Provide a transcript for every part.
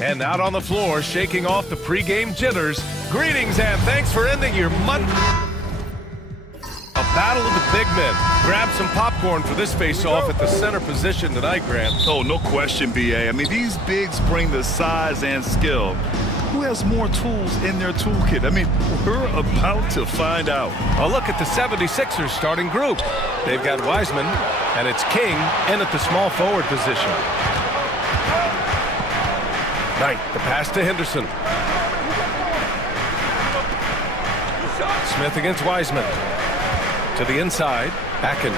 And out on the floor, shaking off the pregame jitters. Greetings and thanks for ending your A battle of the big men. Grab some popcorn for this face-off at the center position tonight, Grant. Oh, no question, B.A. I mean, these bigs bring the size and skill. Who has more tools in their toolkit? I mean, we're about to find out. A look at the 76ers starting group. They've got Wiseman, and it's King in at the small forward position. Knight, the pass to Henderson. Smith against Wiseman. To the inside, Atkins.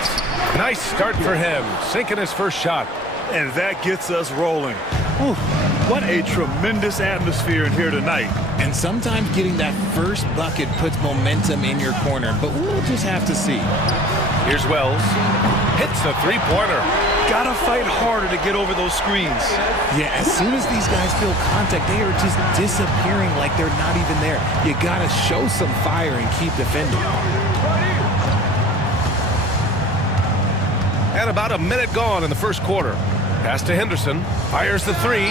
Nice start for him, sinking his first shot. And that gets us rolling. Whew, what a tremendous atmosphere in here tonight. And sometimes getting that first bucket puts momentum in your corner, but we'll just have to see. Here's Wells. Hits the three-pointer. Gotta fight harder to get over those screens. Yeah, as soon as these guys feel contact, they are just disappearing like they're not even there. You gotta show some fire and keep defending. And about a minute gone in the first quarter. Pass to Henderson. Fires the three.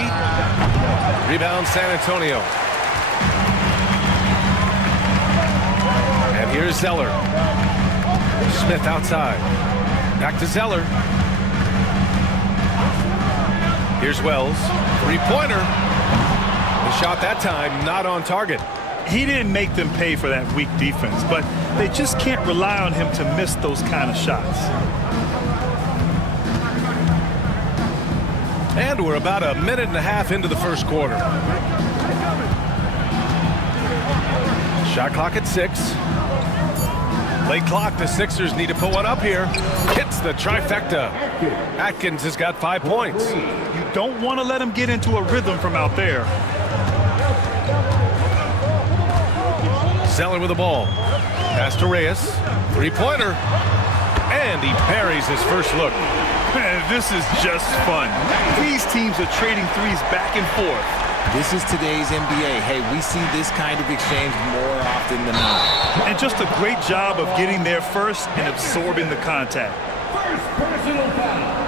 Rebound San Antonio. And here's Zeller. Smith outside. Back to Zeller. Here's Wells. Three-pointer. The shot that time not on target. He didn't make them pay for that weak defense, but they just can't rely on him to miss those kind of shots. And we're about a minute and a half into the first quarter. Shot clock at 6. Late clock, the Sixers need to put one up here. Hits the trifecta. Atkins has got 5 points. You don't want to let him get into a rhythm from out there. Zeller with the ball. Pass to Reyes. Three-pointer. And he parries his first look. Man, this is just fun. These teams are trading threes back and forth. This is today's NBA. Hey, we see this kind of exchange more often than not. And just a great job of getting there first and absorbing the contact. First personal foul.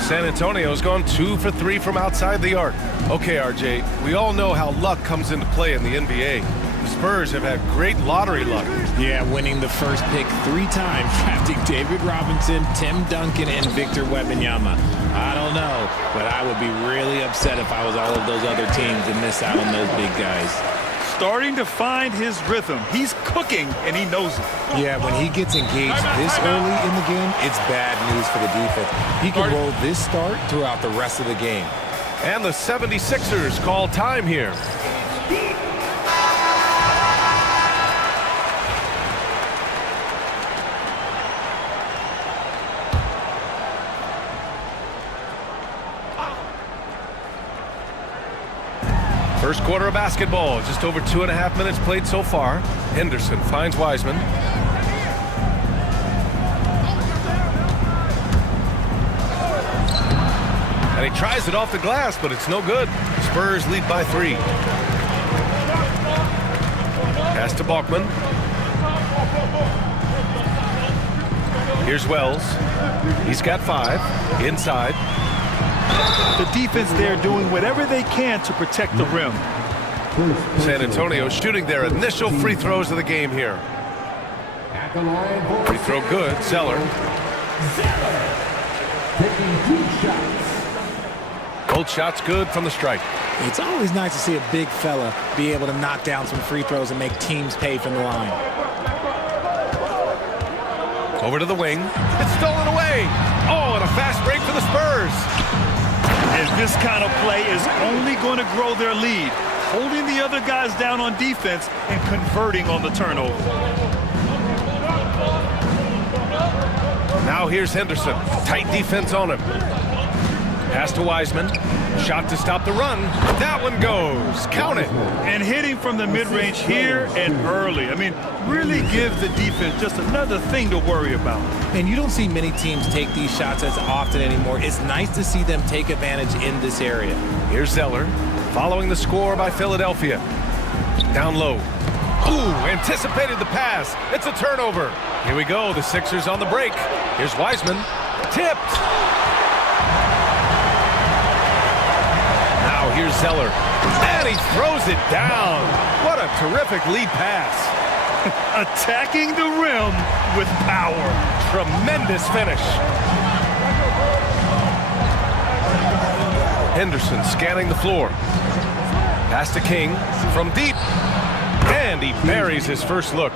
San Antonio's gone 2 for 3 from outside the arc. Okay, RJ, we all know how luck comes into play in the NBA. The Spurs have had great lottery luck. Yeah, winning the first pick 3 times, drafting David Robinson, Tim Duncan, and Victor Wembanyama. I don't know, but I would be really upset if I was all of those other teams and miss out on those big guys. Starting to find his rhythm. He's cooking, and he knows it. Yeah, when he gets engaged this early in the game, it's bad news for the defense. He can roll this start throughout the rest of the game. And the 76ers call time here. First quarter of basketball, just over 2.5 minutes played so far. Henderson finds Wiseman. And he tries it off the glass, but it's no good. Spurs lead by 3. Pass to Bachman. Here's Wells. He's got 5. Inside. The defense there doing whatever they can to protect the rim. San Antonio shooting their initial free throws of the game here. Free throw good. Zeller. Taking 2 shots. Both shots good from the strike. It's always nice to see a big fella be able to knock down some free throws and make teams pay from the line. Over to the wing. It's stolen away. Oh, and a fast break for the Spurs. And this kind of play is only going to grow their lead, holding the other guys down on defense and converting on the turnover. Now here's Henderson. Tight defense on him. Pass to Wiseman. Shot to stop the run. That one goes. Count it. And hitting from the mid-range here and early. I mean, really give the defense just another thing to worry about. And you don't see many teams take these shots as often anymore. It's nice to see them take advantage in this area. Here's Zeller, following the score by Philadelphia. Down low. Ooh, anticipated the pass. It's a turnover. Here we go. The Sixers on the break. Here's Wiseman. Tipped. Now here's Zeller. And he throws it down. What a terrific lead pass. Attacking the rim with power. Tremendous finish. Henderson scanning the floor. Pass to King from deep. And he buries his first look.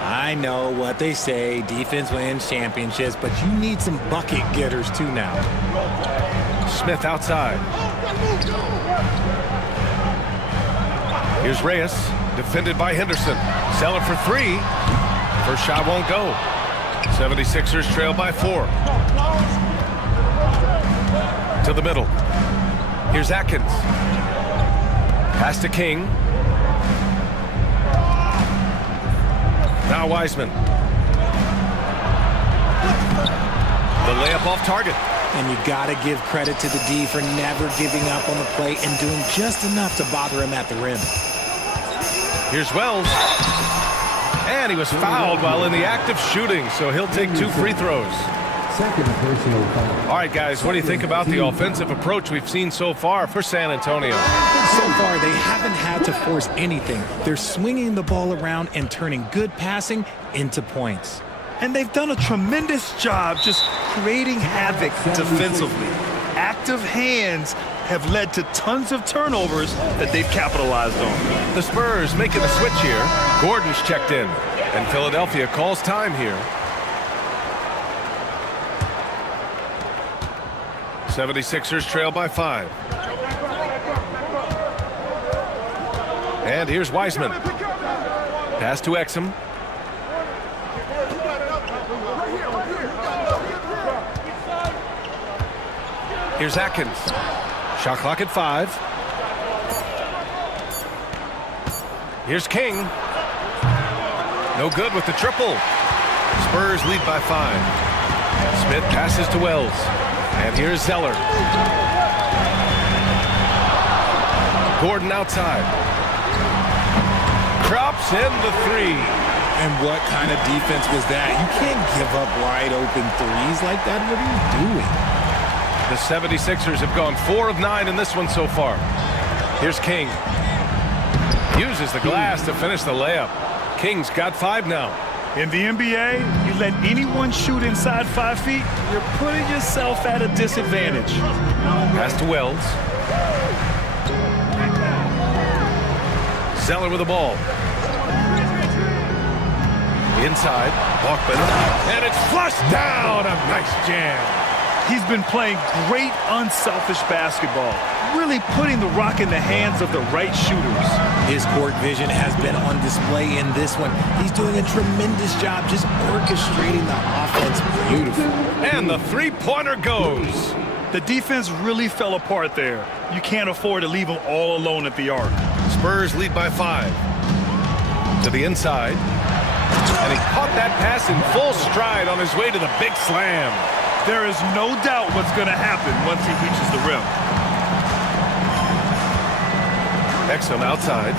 I know what they say, defense wins championships, but you need some bucket getters too now. Smith outside. Here's Reyes, defended by Henderson. Zeller for three. First shot won't go. 76ers trail by 4. To the middle. Here's Atkins. Pass to King. Now Wiseman. The layup off target. And you got to give credit to the D for never giving up on the play and doing just enough to bother him at the rim. Here's Wells. And he was fouled while in the act of shooting, so he'll take 2 free throws. Second personal foul. All right, guys, what do you think about the offensive approach we've seen so far for San Antonio? So far, they haven't had to force anything. They're swinging the ball around and turning good passing into points. And they've done a tremendous job just creating havoc defensively. Active hands have led to tons of turnovers that they've capitalized on. The Spurs making the switch here. Gordon's checked in, and Philadelphia calls time here. 76ers trail by 5. And here's Wiseman. Pass to Exum. Here's Atkins. Shot clock at 5. Here's King. No good with the triple. Spurs lead by 5. Smith passes to Wells. And here's Zeller. Gordon outside. Drops in the 3. And what kind of defense was that? You can't give up wide open threes like that. What are you doing? The 76ers have gone 4 of 9 in this one so far. Here's King. Uses the glass to finish the layup. King's got 5 now. In the NBA, you let anyone shoot inside 5 feet, you're putting yourself at a disadvantage. Pass to Wells. Zeller with the ball. Inside, Walkman, and it's flushed down. A nice jam. He's been playing great unselfish basketball, really putting the rock in the hands of the right shooters. His court vision has been on display in this one. He's doing a tremendous job just orchestrating the offense beautifully. And the three-pointer goes. The defense really fell apart there. You can't afford to leave them all alone at the arc. Spurs lead by 5. To the inside. And he caught that pass in full stride on his way to the big slam. There is no doubt what's going to happen once he reaches the rim. Exum outside.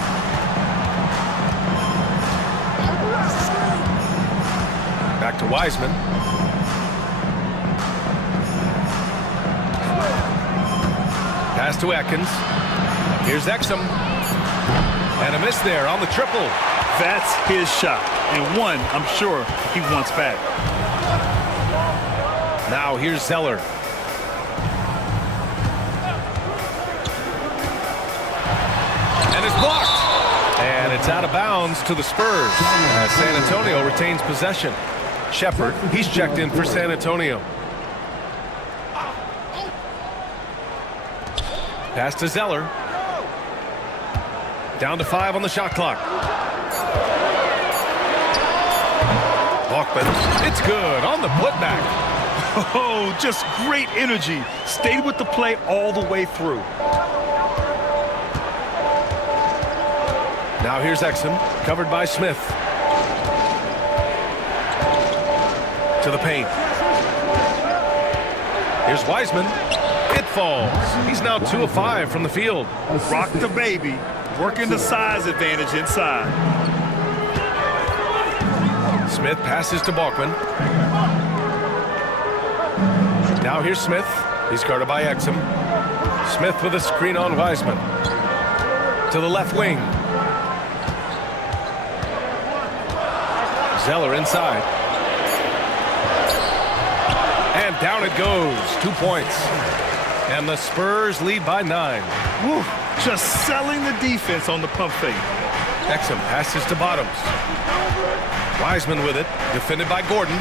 Back to Wiseman. Pass to Atkins. Here's Exum. And a miss there on the triple. That's his shot, and one I'm sure he wants back. Now here's Zeller. And it's blocked. And it's out of bounds to the Spurs as San Antonio retains possession. Shepard, he's checked in for San Antonio. Pass to Zeller. Down to 5 on the shot clock. Walkman, it's good on the putback. Oh, just great energy. Stayed with the play all the way through. Now here's Exum, covered by Smith. To the paint. Here's Wiseman. It falls. He's now 2 of 5 from the field. Rock the baby, working the size advantage inside. Smith passes to Balkman. Now here's Smith. He's guarded by Exum. Smith with a screen on Wiseman. To the left wing. Zeller inside. And down it goes. 2 points. And the Spurs lead by 9. Woo, just selling the defense on the pump fake. Exum passes to Bottoms. Wiseman with it. Defended by Gordon.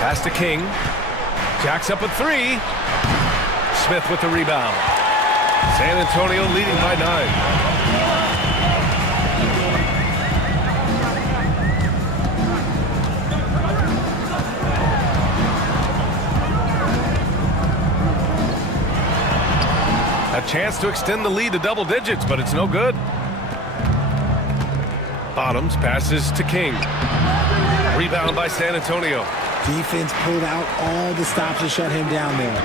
Pass to King. Jacks up a 3. Smith with the rebound. San Antonio leading by 9. A chance to extend the lead to double digits, but it's no good. Bottoms passes to King. Rebound by San Antonio. Defense pulled out all the stops to shut him down there.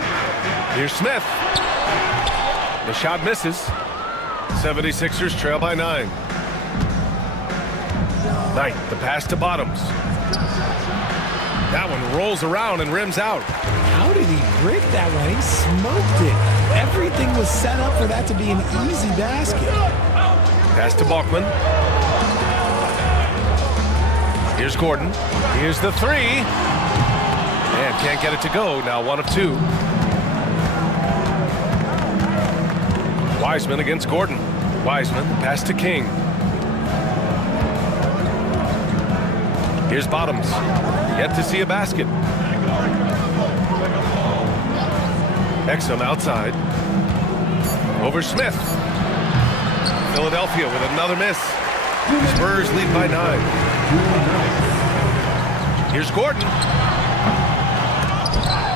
Here's Smith. The shot misses. 76ers trail by 9. Knight, the pass to Bottoms. That one rolls around and rims out. How did he break that one? He smoked it. Everything was set up for that to be an easy basket. Pass to Balkman. Here's Gordon. Here's the 3. And can't get it to go. Now 1 of 2. Wiseman against Gordon. Wiseman, pass to King. Here's Bottoms. Yet to see a basket. Exum outside. Over Smith. Philadelphia with another miss. Spurs lead by 9. Here's Gordon.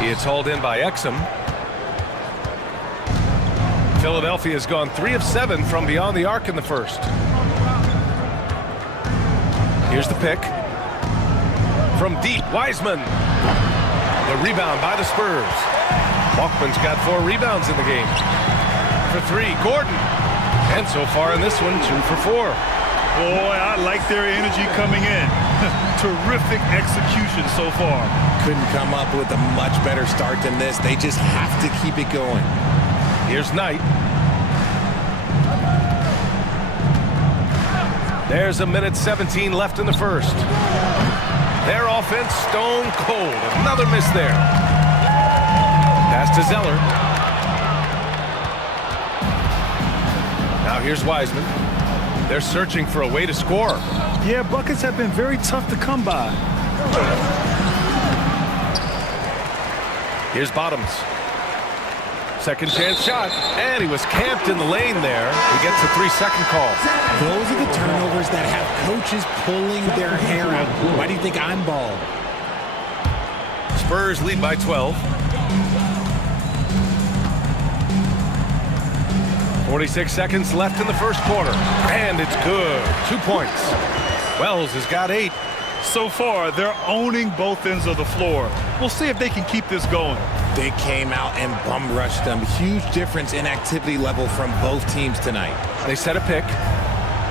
He is hauled in by Exum. Philadelphia has gone 3 of 7 from beyond the arc in the first. Here's the pick. From deep, Wiseman. The rebound by the Spurs. Balkman's got 4 rebounds in the game. For 3, Gordon. And so far in this one, 2 for 4. Boy, I like their energy coming in. Terrific execution so far. Couldn't come up with a much better start than this. They just have to keep it going. Here's Knight. There's a minute 17 left in the first. Their offense stone cold. Another miss there. Pass to Zeller. Now here's Wiseman. They're searching for a way to score. Yeah, buckets have been very tough to come by. Here's Bottoms. Second chance shot, and he was camped in the lane there. He gets a 3-second call. Those are the turnovers that have coaches pulling their hair out. Why do you think I'm bald? Spurs lead by 12. 46 seconds left in the first quarter, and it's good. 2 points. Wells has got 8. So far, they're owning both ends of the floor. We'll see if they can keep this going. They came out and bum rushed them. Huge difference in activity level from both teams tonight. They set a pick.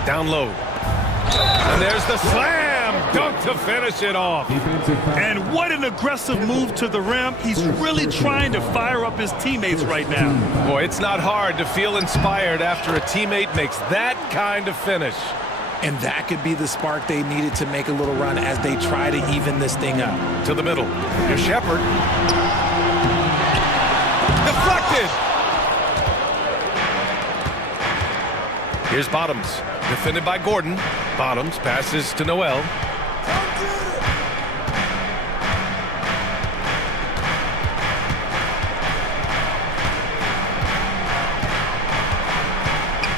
Down low. And there's the slam dunk to finish it off. And what an aggressive move to the rim. He's really trying to fire up his teammates right now. Boy, it's not hard to feel inspired after a teammate makes that kind of finish. And that could be the spark they needed to make a little run as they try to even this thing up. To the middle. Here's Shepard. Deflected. Here's Bottoms. Defended by Gordon. Bottoms passes to Noel.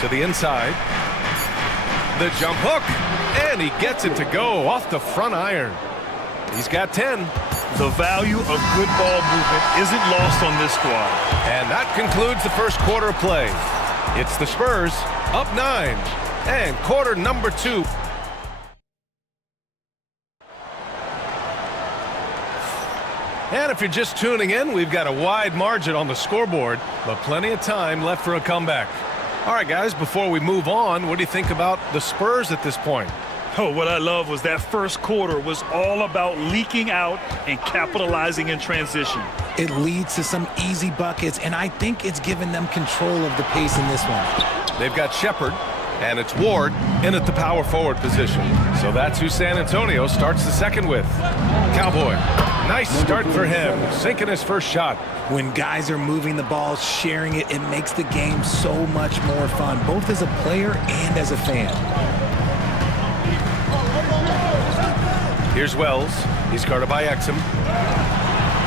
To the inside. The jump hook. And he gets it to go off the front iron. He's got 10. The value of good ball movement isn't lost on this squad. And that concludes the first quarter of play. It's the Spurs up 9. And quarter number 2. And if you're just tuning in, we've got a wide margin on the scoreboard, but plenty of time left for a comeback. All right, guys, before we move on, what do you think about the Spurs at this point? Oh, what I love was that first quarter was all about leaking out and capitalizing in transition. It leads to some easy buckets, and I think it's given them control of the pace in this one. They've got Shepard, and it's Ward in at the power forward position. So that's who San Antonio starts the second with. Cowboy, nice start for him, sinking his first shot. When guys are moving the ball, sharing it, it makes the game so much more fun, both as a player and as a fan. Here's Wells. He's guarded by Exum.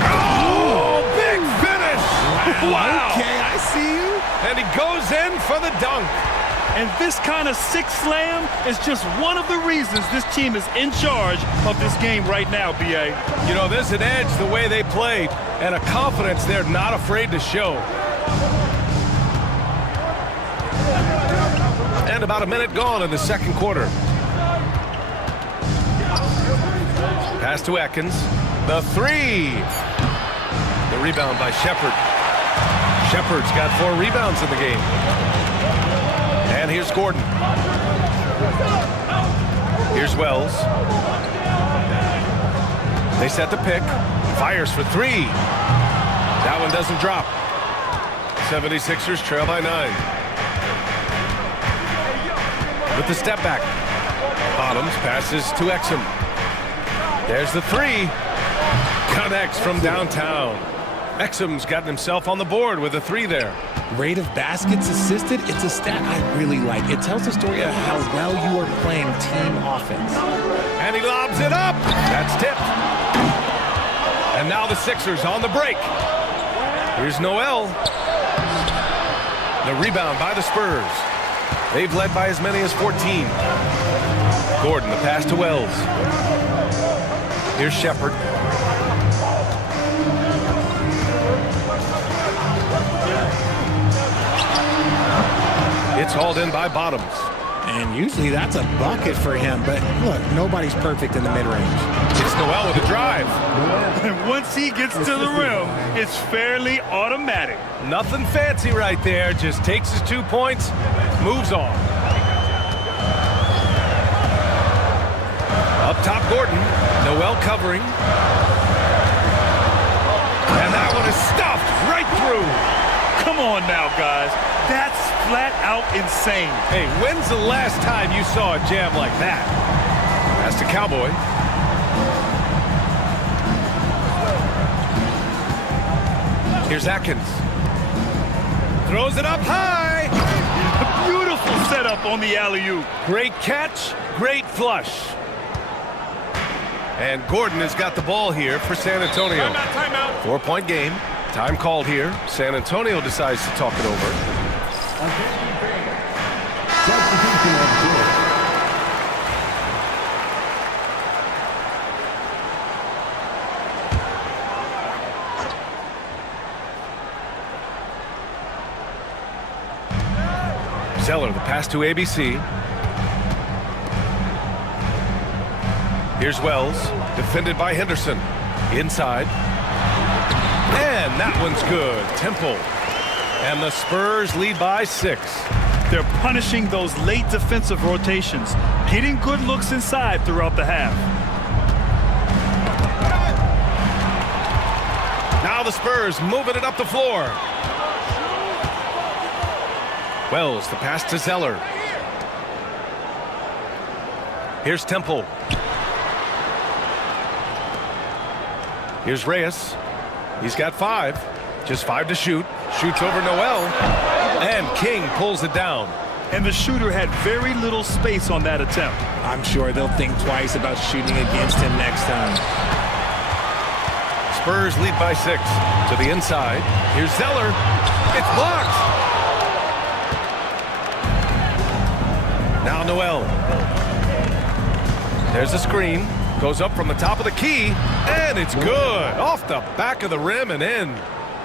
Oh, big finish! Wow! Okay, I see you. And he goes in for the dunk. And this kind of sick slam is just one of the reasons this team is in charge of this game right now, B.A. You know, there's an edge the way they play and a confidence they're not afraid to show. And about a minute gone in the second quarter. Pass to Atkins. The three. The rebound by Shepard. Shepard's got 4 rebounds in the game. And here's Gordon. Here's Wells. They set the pick. Fires for 3. That one doesn't drop. 76ers trail by 9. With the step back. Bottoms passes to Exum. There's the 3. Connects from downtown. Exum's gotten himself on the board with a 3 there. Rate of baskets assisted, it's a stat I really like. It tells the story of how well you are playing team offense. And he lobs it up. That's tipped. And now the Sixers on the break. Here's Noel. The rebound by the Spurs. They've led by as many as 14. Gordon, the pass to Wells. Here's Shepard. It's hauled in by Bottoms. And usually that's a bucket for him, but look, nobody's perfect in the mid-range. It's Noel with a drive. And once he gets to the rim, it's fairly automatic. Nothing fancy right there. Just takes his 2 points, moves on. Up top, Gordon. Noel covering. And that one is stuffed right through. Come on now, guys. That's flat out insane. Hey, when's the last time you saw a jam like that? That's to Cowboy. Here's Atkins. Throws it up high. A beautiful setup on the alley-oop. Great catch, great flush. And Gordon has got the ball here for San Antonio. Timeout. 4-point game. Time called here. San Antonio decides to talk it over. Substitution on court. Zeller, the pass to ABC. Here's Wells, defended by Henderson. Inside. And that one's good. Temple. And the Spurs lead by 6. They're punishing those late defensive rotations, getting good looks inside throughout the half. Now the Spurs moving it up the floor. Wells, the pass to Zeller. Here's Temple. Here's Reyes. He's got 5. Just 5 to shoot. Shoots over Noel. And King pulls it down. And the shooter had very little space on that attempt. I'm sure they'll think twice about shooting against him next time. Spurs lead by 6. To the inside. Here's Zeller. It's blocked. Now Noel. There's a screen. Goes up from the top of the key. And it's good. Off the back of the rim and in.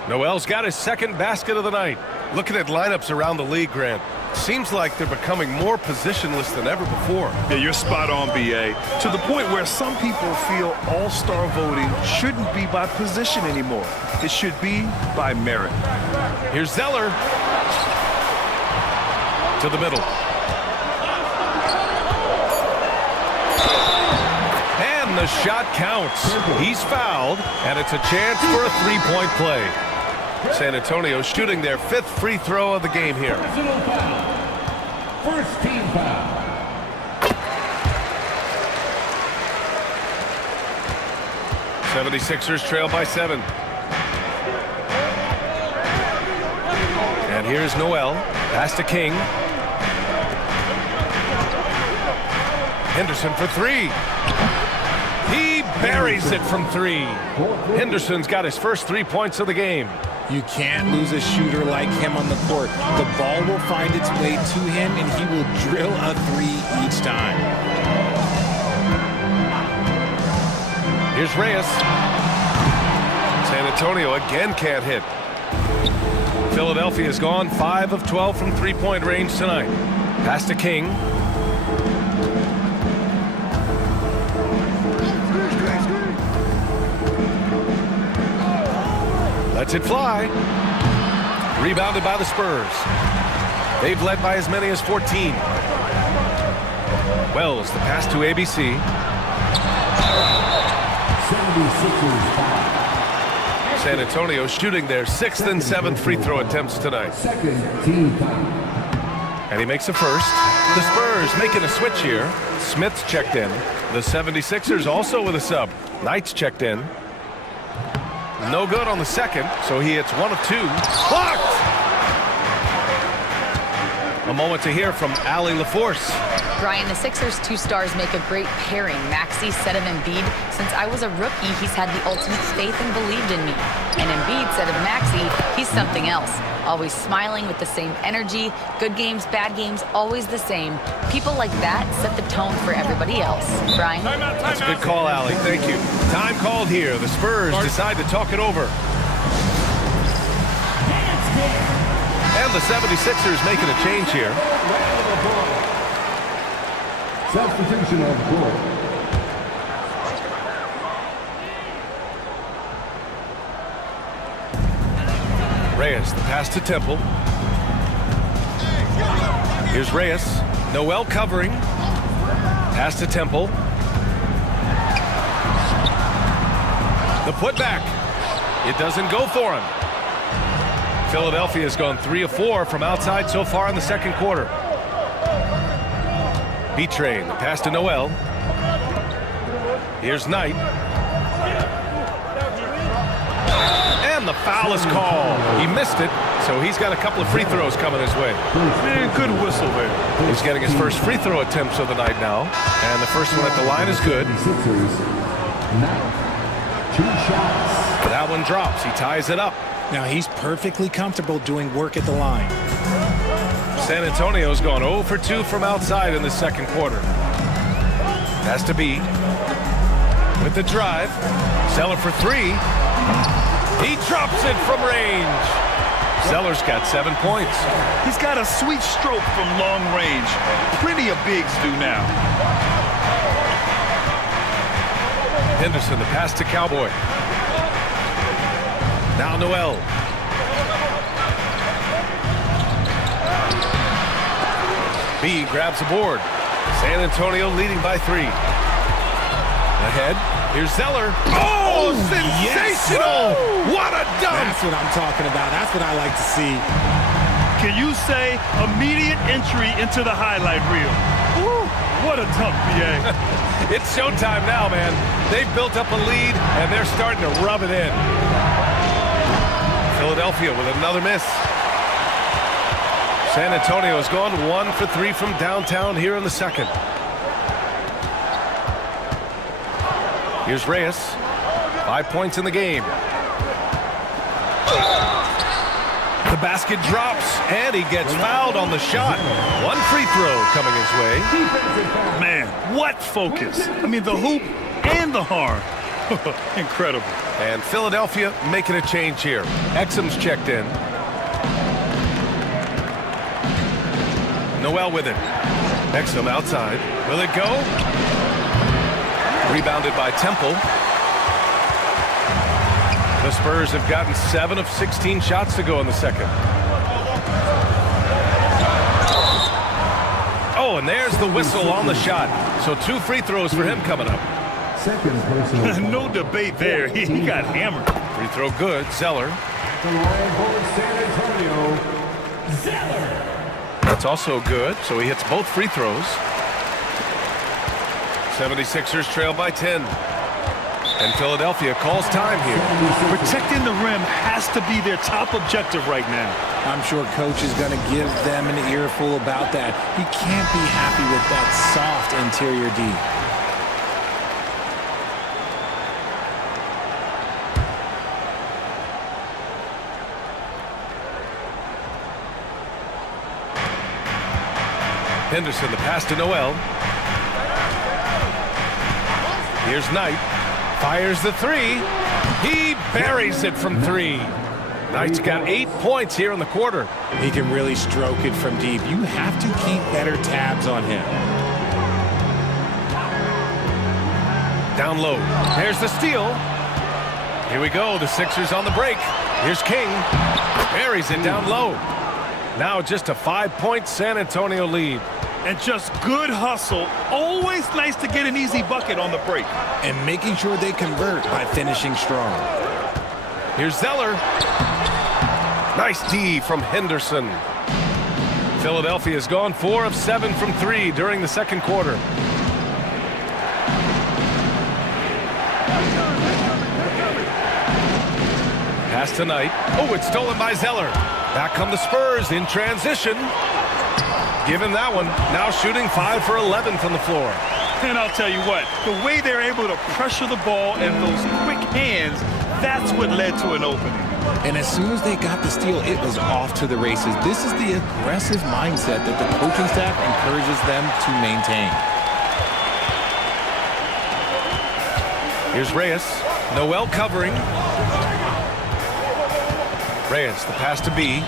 Noel's got his second basket of the night. Looking at lineups around the league, Grant, seems like they're becoming more positionless than ever before. Yeah, you're spot on, B.A. To the point where some people feel all-star voting shouldn't be by position anymore. It should be by merit. Here's Zeller. To the middle. And the shot counts. He's fouled, and it's a chance for a three-point play. San Antonio shooting their 5th free throw of the game here. Personal foul. First team foul. 76ers trail by 7. And here's Noel. Pass to King. Henderson for 3. He buries it from 3. Henderson's got his first 3 points of the game. You can't lose a shooter like him on the court. The ball will find its way to him, and he will drill a 3 each time. Here's Reyes. San Antonio again can't hit. Philadelphia's gone 5 of 12 from three-point range tonight. Pass to King. Lets it fly. Rebounded by the Spurs. They've led by as many as 14. Wells, the pass to ABC. 76ers foul. San Antonio shooting their 6th and 7th free throw attempts tonight. Second team foul. And he makes a first. The Spurs making a switch here. Smith's checked in. The 76ers also with a sub. Knight's checked in. No good on the second, so he hits 1 of 2. Blocked! A moment to hear from Allie LaForce. Brian, the Sixers' 2 stars make a great pairing. Maxey said of Embiid, since I was a rookie, he's had the ultimate faith and believed in me. And Embiid said of Maxey, he's something else. Always smiling with the same energy. Good games, bad games, always the same. People like that set the tone for everybody else. Brian? That's a good call, Allie. Thank you. Time called here. The Spurs decide to talk it over. And the 76ers making a change here. Substitution on court. Reyes, the pass to Temple. Here's Reyes. Noel covering. Pass to Temple. The putback. It doesn't go for him. Philadelphia's gone 3 of 4 from outside so far in the second quarter. B-Train, the pass to Noel. Here's Knight. And the foul is called. He missed it, so he's got a couple of free throws coming his way. Man, good whistle there. He's getting his first free throw attempts of the night now. And the first one at the line is good. Sixers. Knight. 2 shots. That one drops. He ties it up. Now, he's perfectly comfortable doing work at the line. San Antonio's gone 0 for 2 from outside in the second quarter. Has to be. With the drive. Zeller for 3. He drops it from range. Zeller's got 7 points. He's got a sweet stroke from long range. Plenty of bigs do now. Henderson, the pass to Cowboy. Now Noel. B grabs the board. San Antonio leading by 3. Ahead. Here's Zeller. Oh, sensational! Yes. What a dunk! That's what I'm talking about. That's what I like to see. Can you say immediate entry into the highlight reel? Woo, what a dunk, BA. It's showtime now, man. They've built up a lead, and they're starting to rub it in. Philadelphia with another miss. San Antonio has gone 1 for 3 from downtown here in the second. Here's Reyes. 5 points in the game. The basket drops, and he gets fouled on the shot. 1 free throw coming his way. Man, what focus. I mean, the hoop and the harm. Incredible. And Philadelphia making a change here. Exum's checked in. Noel with it. Exum outside. Will it go? Rebounded by Temple. The Spurs have gotten 7 of 16 shots to go in the second. Oh, and there's the whistle on the shot. So 2 free throws for him coming up. Second personal No debate there. He got hammered. Free throw good. Zeller. The line for San Antonio, Zeller. That's also good, so he hits both free throws. 76ers trail by 10. And Philadelphia calls time here. Protecting the rim has to be their top objective right now. I'm sure coach is going to give them an earful about that. He can't be happy with that soft interior D. Henderson, the pass to Noel. Here's Knight. Fires the three. He buries it from three. Knight's got 8 points here in the quarter. He can really stroke it from deep. You have to keep better tabs on him. Down low. There's the steal. Here we go. The Sixers on the break. Here's King. Buries it down low. Now just a 5-point San Antonio lead. And just good hustle. Always nice to get an easy bucket on the break. And making sure they convert by finishing strong. Here's Zeller. Nice D from Henderson. Philadelphia's gone 4 of 7 from 3 during the second quarter. Pass to Knight. Oh, it's stolen by Zeller. Back come the Spurs in transition. Give him that one. Now shooting 5 for 11 from the floor. And I'll tell you what, the way they're able to pressure the ball and those quick hands, that's what led to an opening. And as soon as they got the steal, it was off to the races. This is the aggressive mindset that the coaching staff encourages them to maintain. Here's Reyes. Noel covering. Reyes, the pass to B.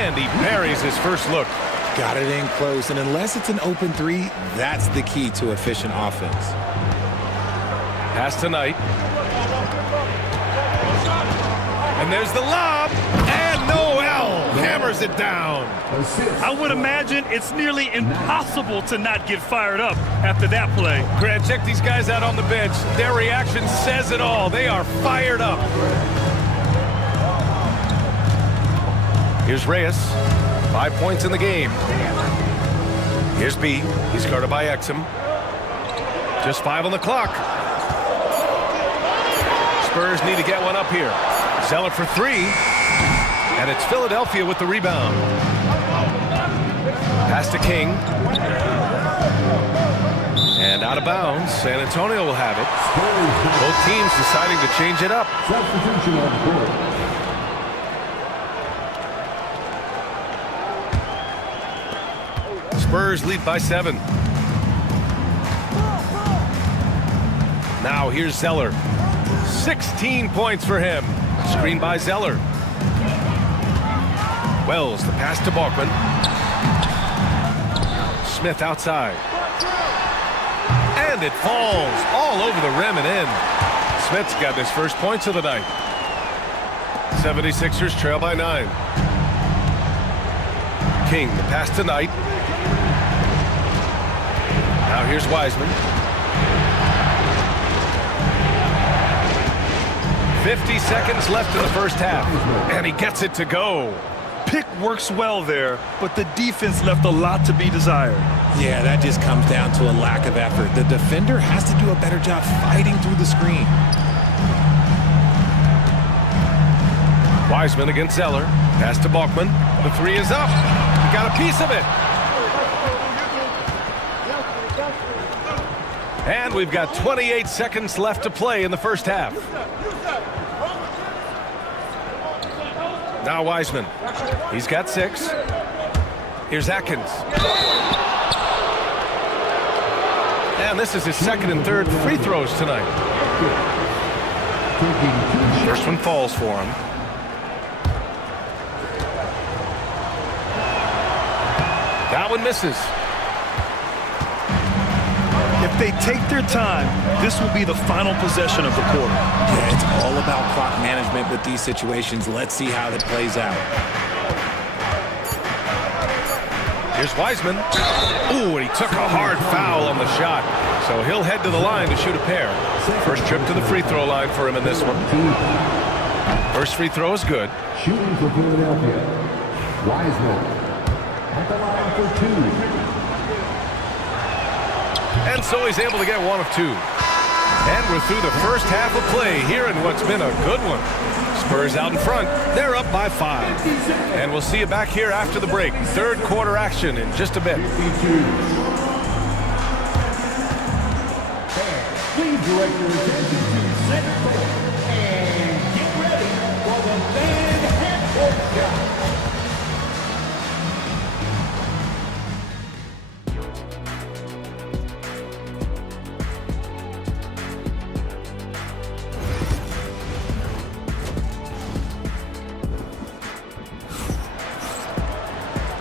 And he buries his first look. Got it in close, and unless it's an open three, that's the key to efficient offense. Pass to Knight. And there's the lob. And Noel hammers it down. I would imagine it's nearly impossible to not get fired up after that play. Grant, check these guys out on the bench. Their reaction says it all. They are fired up. Here's Reyes. 5 points in the game. Here's B. He's guarded by Exum. Just 5 on the clock. Spurs need to get one up here. Zeller for 3. And it's Philadelphia with the rebound. Pass to King. And out of bounds. San Antonio will have it. Both teams deciding to change it up. Substitution on the court. Spurs lead by 7. Now here's Zeller. 16 points for him. Screen by Zeller. Wells, the pass to Bachman. Smith outside. And it falls all over the rim and in. Smith's got his first points of the night. 76ers trail by 9. King, the pass to Knight. Now here's Wiseman. 50 seconds left in the first half. And he gets it to go. Pick works well there, but the defense left a lot to be desired. Yeah, that just comes down to a lack of effort. The defender has to do a better job fighting through the screen. Wiseman against Zeller. Pass to Bachman. The 3 is up. He got a piece of it. And we've got 28 seconds left to play in the first half. Now Wiseman. He's got 6. Here's Atkins. And this is his second and third free throws tonight. First one falls for him. That one misses. If they take their time, this will be the final possession of the quarter. Yeah, it's all about clock management with these situations. Let's see how that plays out. Here's Wiseman. Ooh, and he took a hard foul on the shot. So he'll head to the line to shoot a pair. First trip to the free throw line for him in this one. First free throw is good. Shooting for Philadelphia, Wiseman at the line for 2. And so he's able to get one of two. And we're through the first half of play here in what's been a good one. Spurs out in front. They're up by 5. And we'll see you back here after the break. Third quarter action in just a bit. Please direct your attention to center court and get ready for the man-half-court shot.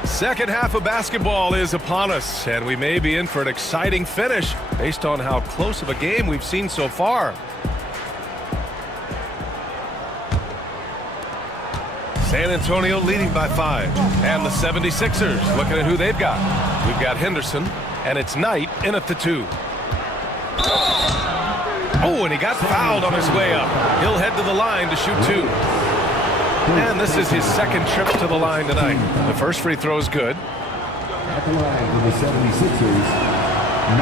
Second half of basketball is upon us, and we may be in for an exciting finish based on how close of a game we've seen so far. San Antonio leading by 5, and the 76ers looking at who they've got. We've got Henderson, and it's Knight in at the 2. Oh, and he got fouled on his way up. He'll head to the line to shoot 2. And this is his second trip to the line tonight. The first free throw is good. At the line for the 76ers.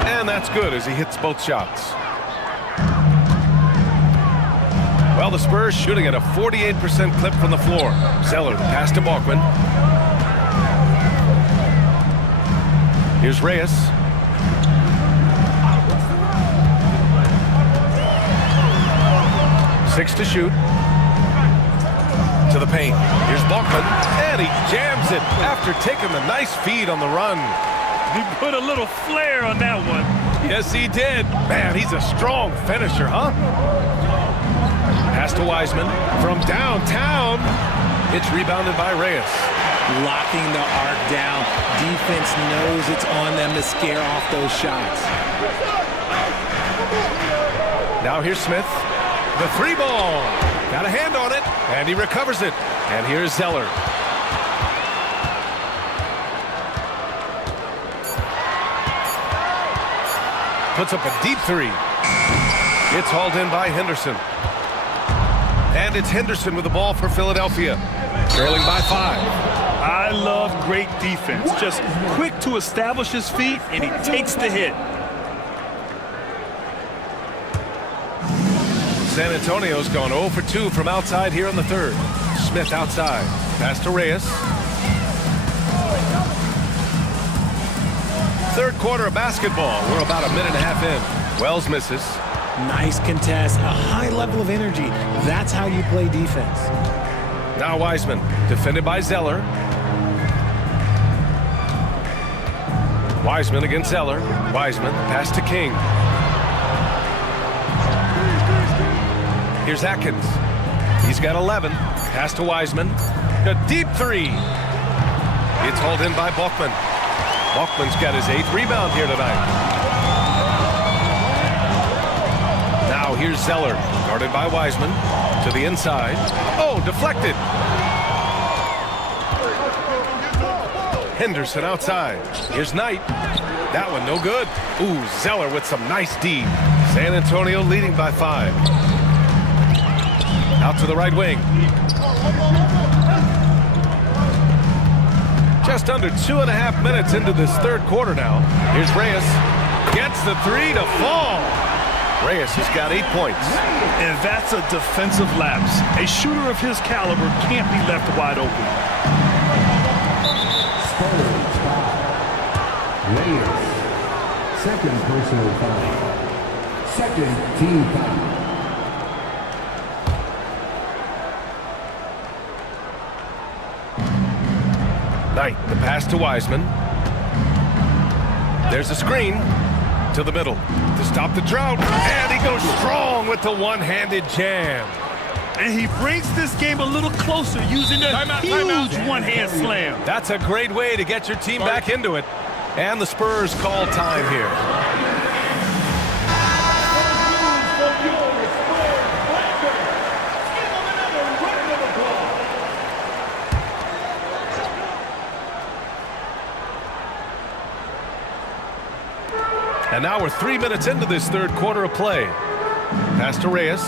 And that's good as he hits both shots. Well, the Spurs shooting at a 48% clip from the floor. Zeller pass to Balkman. Here's Reyes. Six to shoot. To the paint. Here's Balkman, and he jams it after taking the nice feed on the run. He put a little flair on that one. Yes, he did. Man, he's a strong finisher, huh? Pass to Wiseman from downtown. It's rebounded by Reyes. Locking the arc down. Defense knows it's on them to scare off those shots. Now here's Smith. The 3 ball. Got a hand on it, and he recovers it. And here's Zeller. Puts up a deep 3. It's hauled in by Henderson. And it's Henderson with the ball for Philadelphia. Trailing by 5. I love great defense. Just quick to establish his feet, and he takes the hit. San Antonio's gone 0 for 2 from outside here in the third. Smith outside. Pass to Reyes. Third quarter of basketball. We're about a minute and a half in. Wells misses. Nice contest, a high level of energy. That's how you play defense. Now Wiseman, defended by Zeller. Wiseman against Zeller. Wiseman, pass to King. Here's Atkins. He's got 11. Pass to Wiseman. A deep 3. It's hauled in by Balkman. Balkman's got his 8th rebound here tonight. Now here's Zeller, guarded by Wiseman. To the inside. Oh, deflected. Henderson outside. Here's Knight. That one no good. Ooh, Zeller with some nice D. San Antonio leading by 5. Out to the right wing. Just under 2.5 minutes into this third quarter now. Here's Reyes. Gets the 3 to fall. Reyes has got 8 points. And that's a defensive lapse. A shooter of his caliber can't be left wide open. Spurs foul. Reyes. Second personal foul. Second team foul. Knight, the pass to Wiseman. There's a screen to the middle to stop the drought. And he goes strong with the one-handed jam. And he brings this game a little closer using a huge one-hand slam. That's a great way to get your team back into it. And the Spurs call time here. now we're 3 minutes into this third quarter of play. Pass to Reyes.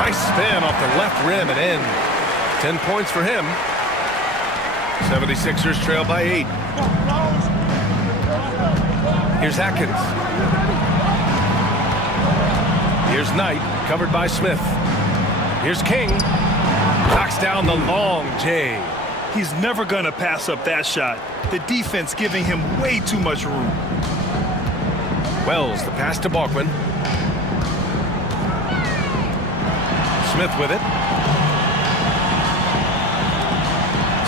Nice spin off the left rim and in. 10 points for him. 76ers trail by 8. Here's Atkins. Here's Knight, covered by Smith. Here's King. Knocks down the long J. He's never going to pass up that shot. The defense giving him way too much room. Wells, the pass to Bachman. Smith with it.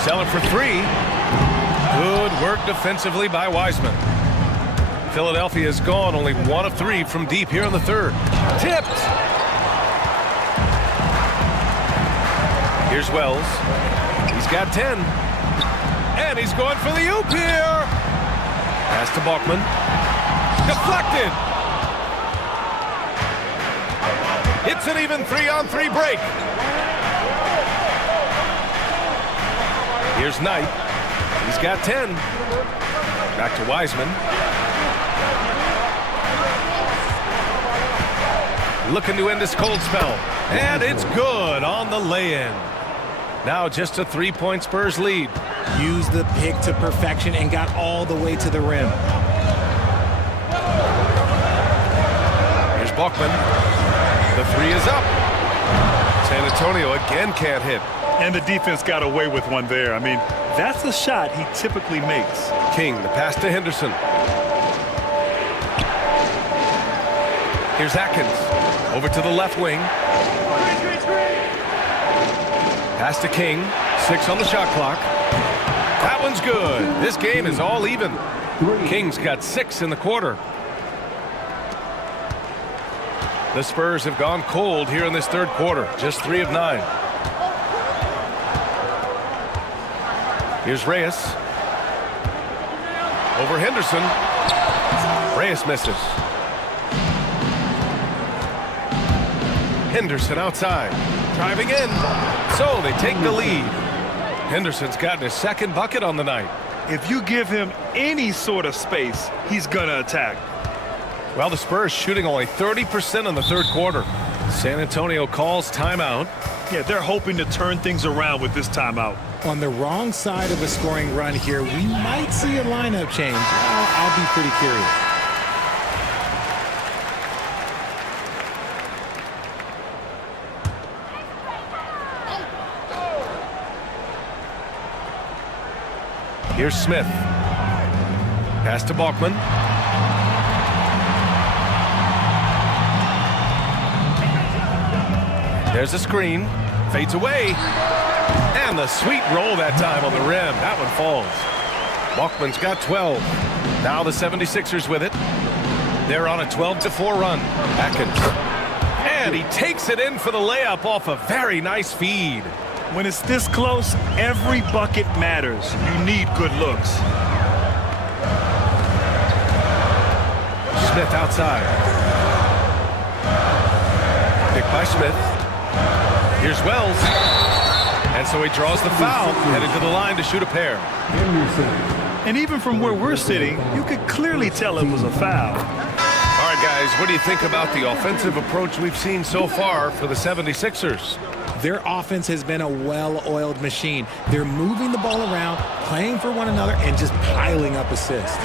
Sell it for 3. Good work defensively by Wiseman. Philadelphia has gone only 1 of 3 from deep here in the third. Tipped. Here's Wells. He's got 10. And he's going for the oop here. Pass to Bachman. Deflected. It's an even 3-on-3 break. Here's Knight. He's got 10. Back to Wiseman. Looking to end this cold spell. And it's good on the lay-in. Now just a 3-point Spurs lead. Used the pick to perfection and got all the way to the rim. Here's Bachman. The 3 is up. San Antonio again can't hit. And the defense got away with one there. I mean, that's a shot he typically makes. King, the pass to Henderson. Here's Atkins. Over to the left wing. Pass to King. 6 on the shot clock. That one's good. This game is all even. King's got 6 in the quarter. The Spurs have gone cold here in this third quarter. Just 3 of 9. Here's Reyes. Over Henderson. Reyes misses. Henderson outside. Driving in. So they take the lead. Henderson's gotten his second bucket on the night. If you give him any sort of space, he's going to attack. Well, the Spurs shooting only 30% in the third quarter. San Antonio calls timeout. Yeah, they're hoping to turn things around with this timeout. On the wrong side of a scoring run here, we might see a lineup change. I'll be pretty curious. Here's Smith. Pass to Bachman. There's a screen. Fades away. And the sweet roll that time on the rim. That one falls. Bachman's got 12. Now the 76ers with it. They're on a 12-4 run. Atkins. And he takes it in for the layup off a very nice feed. When it's this close, every bucket matters. You need good looks. Smith outside. Picked by Smith. Here's Wells. And so he draws the foul, headed to the line to shoot a pair. And even from where we're sitting, you could clearly tell it was a foul. All right, guys, what do you think about the offensive approach we've seen so far for the 76ers? Their offense has been a well-oiled machine. They're moving the ball around, playing for one another, and just piling up assists.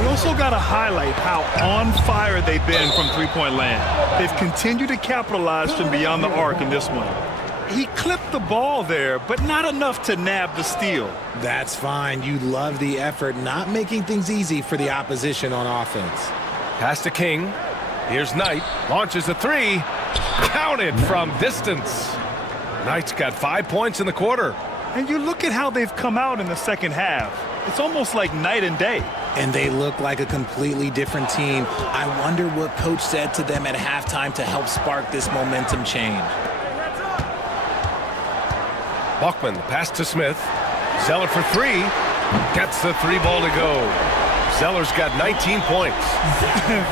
We also got to highlight how on fire they've been from three-point land. They've continued to capitalize from beyond the arc in this one. He clipped the ball there, but not enough to nab the steal. That's fine. You love the effort, not making things easy for the opposition on offense. Pass to King. Here's Knight. Launches a 3. Counted from distance. Knight's got 5 points in the quarter. And you look at how they've come out in the second half. It's almost like night and day. And they look like a completely different team. I wonder what coach said to them at halftime to help spark this momentum change. Bachman, pass to Smith. Zeller for 3. Gets the 3 ball to go. Zeller's got 19 points.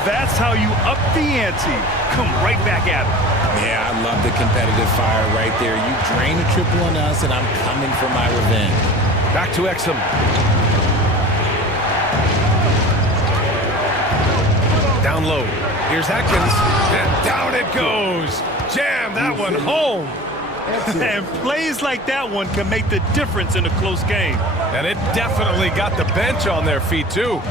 That's how you up the ante. Come right back at him. Yeah, I love the competitive fire right there. You drain a triple on us, and I'm coming for my revenge. Back to Exum. Down low. Here's Atkins. And down it goes. Jam that one home. And plays like that one can make the difference in a close game. And it definitely got the bench on their feet, too.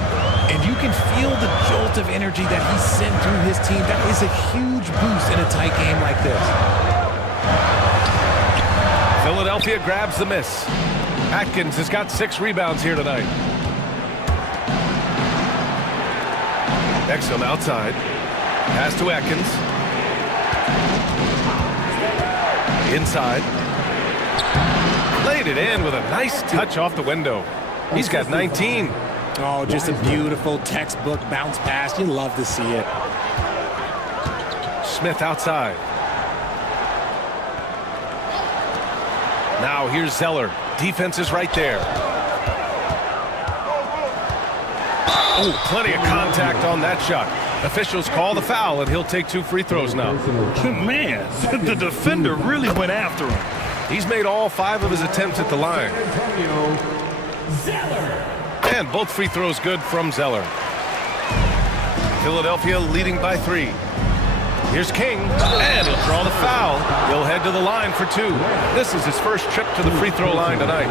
And you can feel the jolt of energy that he sent through his team. That is a huge boost in a tight game like this. Philadelphia grabs the miss. Atkins has got 6 rebounds here tonight. Exum outside. Pass to Atkins. Inside. Laid it in with a nice touch off the window. He's got 19. Oh, just a beautiful textbook bounce pass. You love to see it. Smith outside. Now here's Zeller. Defense is right there. Oh, plenty of contact on that shot. Officials call the foul, and he'll take 2 free throws now. Man, the defender really went after him. He's made all 5 of his attempts at the line. And both free throws good from Zeller. Philadelphia leading by 3. Here's King, and he'll draw the foul. He'll head to the line for 2. This is his first trip to the free throw line tonight.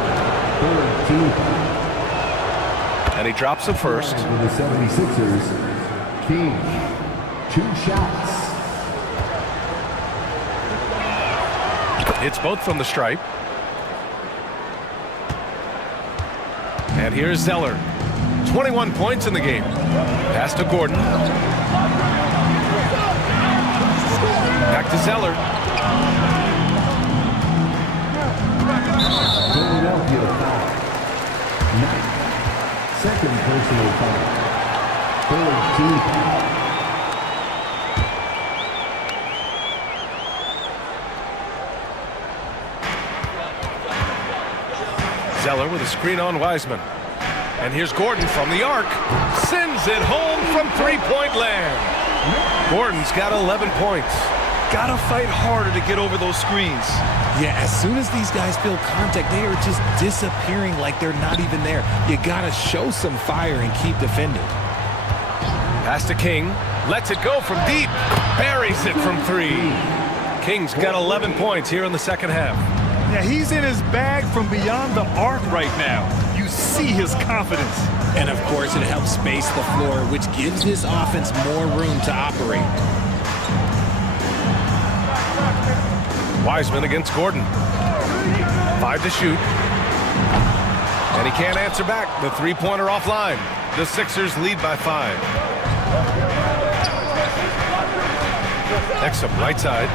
And he drops the first. For the 76ers, King, 2 shots. It's both from the stripe. And here's Zeller. 21 points in the game. Pass to Gordon. Back to Zeller. Philadelphia foul. 9th. Second personal foul. 3rd team foul. Zeller with a screen on Wiseman. And here's Gordon from the arc. Sends it home from 3-point land. Gordon's got 11 points. Gotta fight harder to get over those screens. Yeah, as soon as these guys feel contact, they are just disappearing like they're not even there. You gotta show some fire and keep defending. Pass to King. Lets it go from deep. Buries it from 3. King's got 11 points here in the second half. Yeah, he's in his bag from beyond the arc right now. You see his confidence. And of course, it helps space the floor, which gives this offense more room to operate. Wiseman against Gordon. 5 to shoot. And he can't answer back. The 3-pointer offline. The Sixers lead by 5. Exum right side.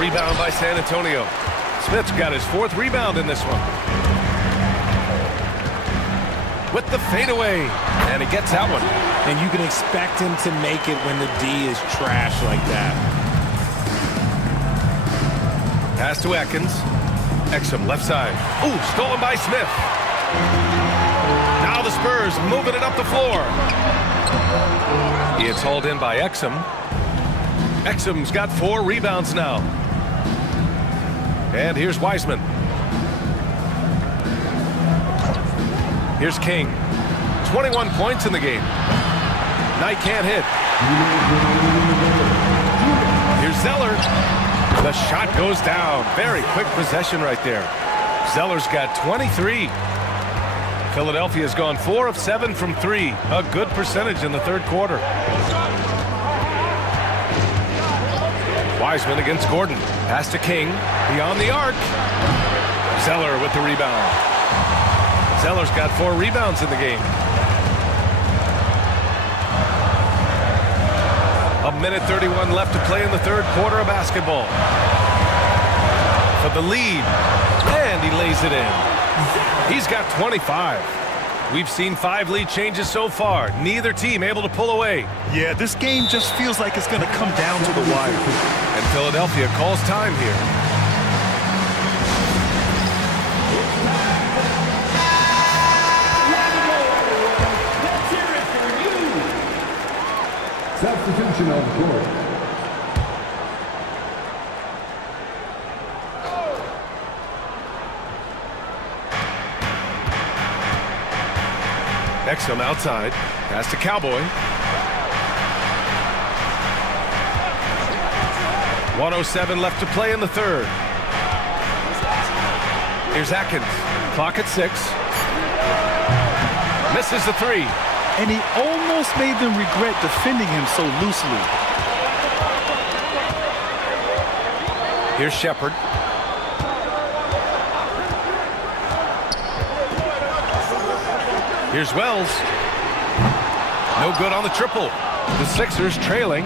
Rebound by San Antonio. Smith's got his 4th rebound in this one. With the fadeaway. And he gets that one. And you can expect him to make it when the D is trash like that. Pass to Atkins. Exum left side. Ooh, stolen by Smith. Now the Spurs moving it up the floor. It's hauled in by Exum. Exum's got 4 rebounds now. And here's Wiseman. Here's King. 21 points in the game. Knight can't hit. Here's Zeller. The shot goes down. Very quick possession right there. Zeller's got 23. Philadelphia's gone 4 of 7 from 3. A good percentage in the 3rd quarter. Wiseman against Gordon. Pass to King. Beyond the arc. Zeller with the rebound. Zeller's got 4 rebounds in the game. 1:31 left to play in the 3rd quarter of basketball. For the lead. And he lays it in. He's got 25. We've seen 5 lead changes so far. Neither team able to pull away. Yeah, this game just feels like it's going to come down to the wire. And Philadelphia calls time here. Substitution on the court. Exum outside. Pass to Cowboy. 1:07 left to play in the third. Here's Atkins. Clock at 6. Misses the 3. And he almost made them regret defending him so loosely. Here's Shepard. Here's Wells. No good on the triple. The Sixers trailing.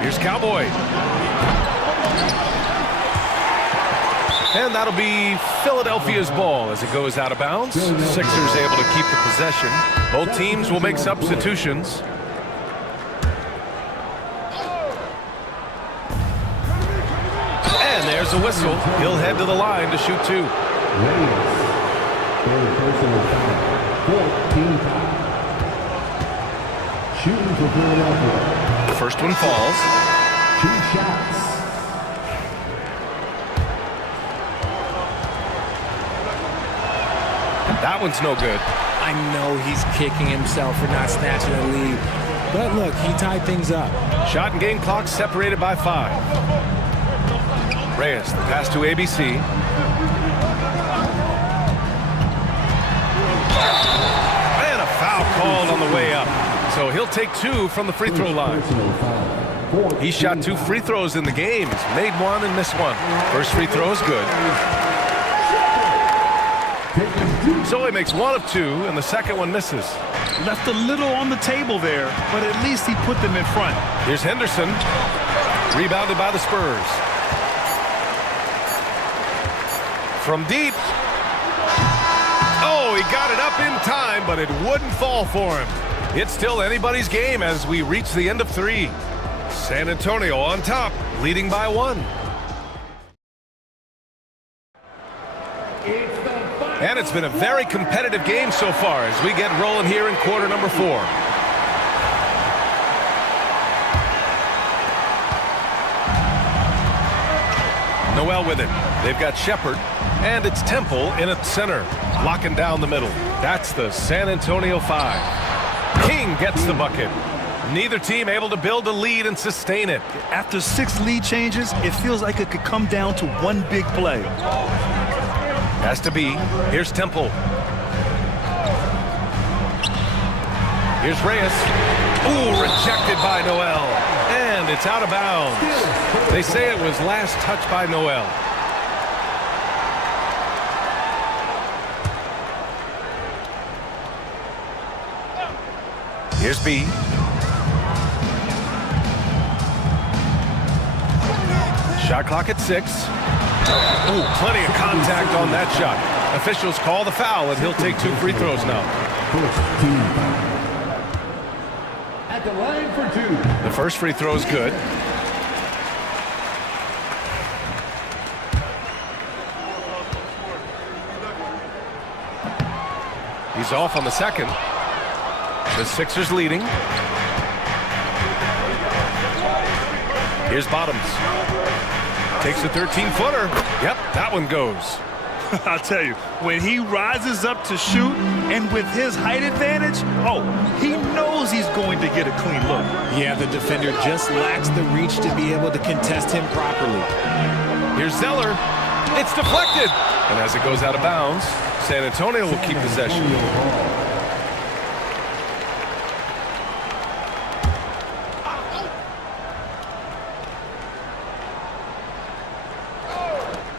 Here's Cowboy. And that'll be Philadelphia's ball as it goes out of bounds. Sixers able to keep the possession. Both teams will make substitutions. And there's a whistle. He'll head to the line to shoot 2. Personal foul. 14 foul. Shooting for Philadelphia. The first one falls. 2 shots. That one's no good. I know he's kicking himself for not snatching a lead. But look, he tied things up. Shot and game clock separated by 5. Reyes, the pass to ABC. And a foul called on the way up. So he'll take 2 from the free throw line. He shot 2 free throws in the game. He's made 1 and missed 1. First free throw is good. So he makes 1 of 2, and the second one misses. Left a little on the table there, but at least he put them in front. Here's Henderson. Rebounded by the Spurs. From deep. Oh, he got it up in time, but it wouldn't fall for him. It's still anybody's game as we reach the end of 3. San Antonio on top, leading by 1. And it's been a very competitive game so far as we get rolling here in quarter number 4. Noel with it. They've got Shepard, and it's Temple in at center, locking down the middle. That's the San Antonio 5. King gets the bucket. Neither team able to build a lead and sustain it. After 6 lead changes, it feels like it could come down to one big play. Has to be. Here's Temple. Here's Reyes. Ooh, rejected by Noel. And it's out of bounds. They say it was last touched by Noel. Here's B. Shot clock at 6. Ooh, plenty of contact on that shot. Officials call the foul, and he'll take 2 free throws now. At the line for 2. The first free throw is good. He's off on the second. The Sixers leading. Here's Bottoms. Takes a 13-footer. Yep, that one goes. I'll tell you, when he rises up to shoot, and with his height advantage, oh, he knows he's going to get a clean look. Yeah, the defender just lacks the reach to be able to contest him properly. Here's Zeller. It's deflected. And as it goes out of bounds, San Antonio will keep possession.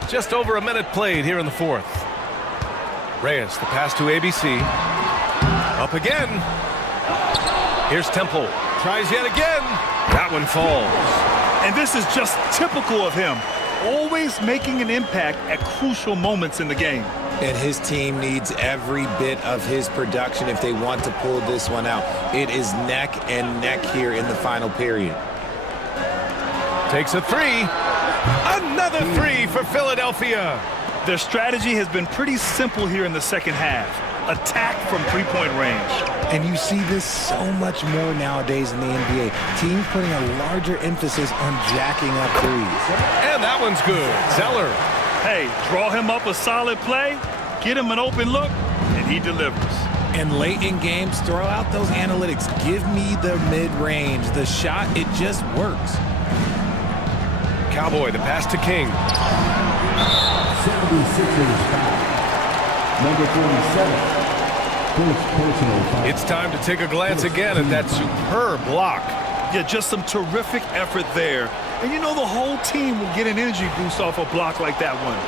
Just over a minute played here in the 4th. Reyes, the pass to ABC. Up again. Here's Temple. Tries yet again. That one falls. And this is just typical of him. Always making an impact at crucial moments in the game. And his team needs every bit of his production if they want to pull this one out. It is neck and neck here in the final period. Takes a 3. Another 3 for Philadelphia. Their strategy has been pretty simple here in the second half. Attack from 3-point range. And you see this so much more nowadays in the NBA. Teams putting a larger emphasis on jacking up threes. And that one's good. Zeller. Hey, draw him up a solid play, get him an open look, and he delivers. And late in games, throw out those analytics. Give me the mid-range. The shot, it just works. Cowboy, the pass to King. 76ers foul. Number 47. First personal foul. It's time to take a glance again at that superb block. Yeah, just some terrific effort there. And you know the whole team will get an energy boost off a block like that one.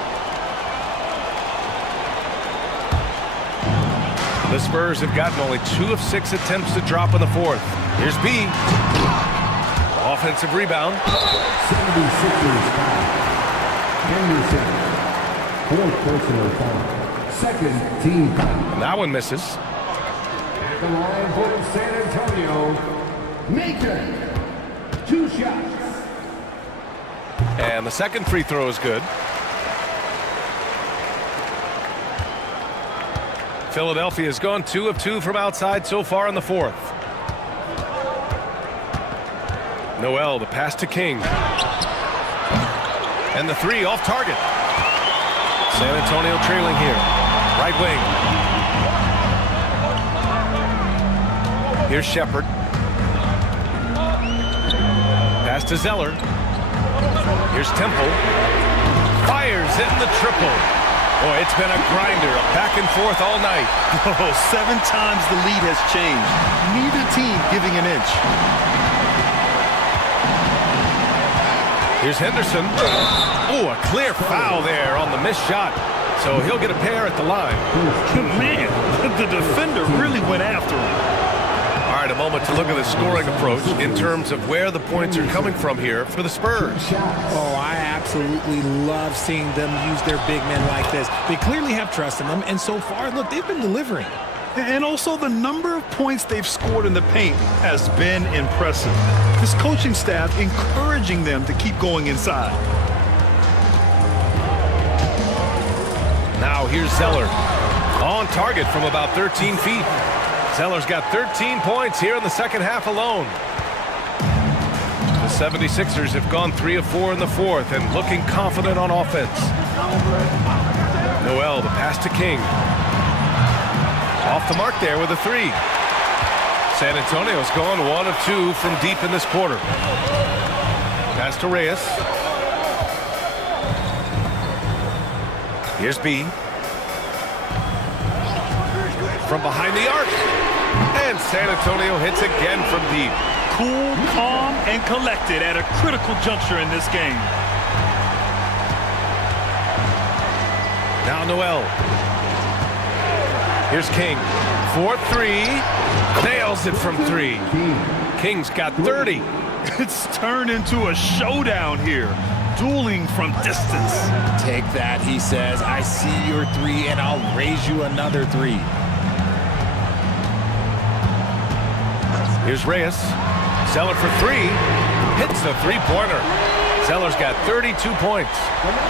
The Spurs have gotten only 2 of 6 attempts to drop in the fourth. Here's B. Offensive rebound. 76ers foul. Henderson. Fourth personal foul. Second team foul. That one misses. At the line for San Antonio, Maker. 2 shots. And the second free throw is good. Philadelphia has gone 2 of 2 from outside so far in the fourth. Noel, the pass to King. And the 3 off target. San Antonio trailing here. Right wing. Here's Shepard. Pass to Zeller. Here's Temple. Fires in the triple. Boy, it's been a grinder, a back and forth all night. Oh, 7 times the lead has changed. Neither team giving an inch. Here's Henderson. Oh, a clear foul there on the missed shot. So he'll get a pair at the line. Man, the defender really went after him. All right, a moment to look at the scoring approach in terms of where the points are coming from here for the Spurs. Oh, I absolutely love seeing them use their big men like this. They clearly have trust in them, and so far, look, they've been delivering. And also the number of points they've scored in the paint has been impressive. This coaching staff encouraging them to keep going inside. Now here's Zeller. On target from about 13 feet. Zeller's got 13 points here in the second half alone. The 76ers have gone 3 of 4 in the fourth and looking confident on offense. Noel, the pass to King. Off the mark there with a 3. San Antonio's gone 1 of 2 from deep in this quarter. Pass to Reyes. Here's B. From behind the arc. And San Antonio hits again from deep. Cool, calm, and collected at a critical juncture in this game. Now Noel. Here's King. 4-3. Nails it from 3. King's got 30. It's turned into a showdown here. Dueling from distance. Take that, he says. I see your 3, and I'll raise you another 3. Here's Reyes. Zeller for 3. Hits the three-pointer. Zeller's got 32 points.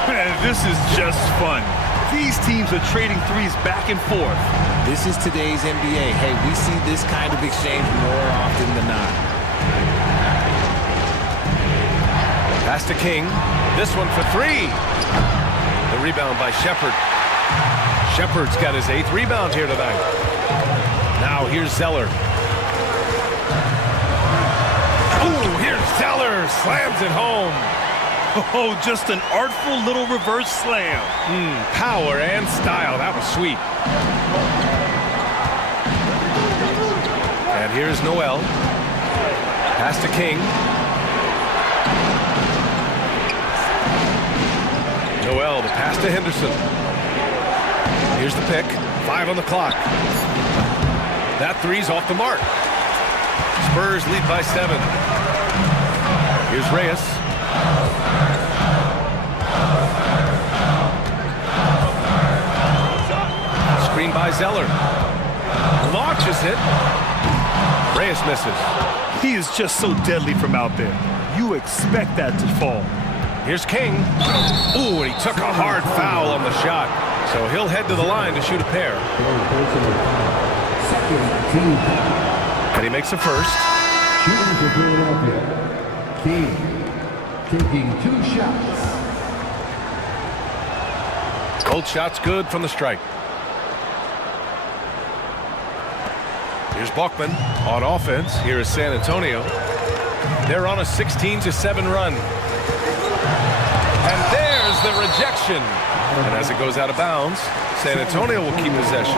Man, this is just fun. These teams are trading threes back and forth. This is today's NBA. Hey, we see this kind of exchange more often than not. Pass to King. This one for 3. The rebound by Shepard. Shepard's got his 8th rebound here tonight. Now here's Zeller. Ooh, here's Zeller. Slams it home. Oh, just an artful little reverse slam. Power and style. That was sweet. And here's Noel. Pass to King. Noel, the pass to Henderson. Here's the pick. 5 on the clock. That 3's off the mark. Spurs lead by 7. Here's Reyes. Screen by Zeller. Launches it. Reyes misses. He is just so deadly from out there. You expect that to fall. Here's King. Ooh, and he took a hard foul on the shot. So he'll head to the line to shoot a pair. And he makes a first. Shooting for Philadelphia. King taking 2 shots. Both shots good from the strike. Here's Bachman on offense. Here is San Antonio. They're on a 16-7 run. And there's the rejection. And as it goes out of bounds, San Antonio will keep possession.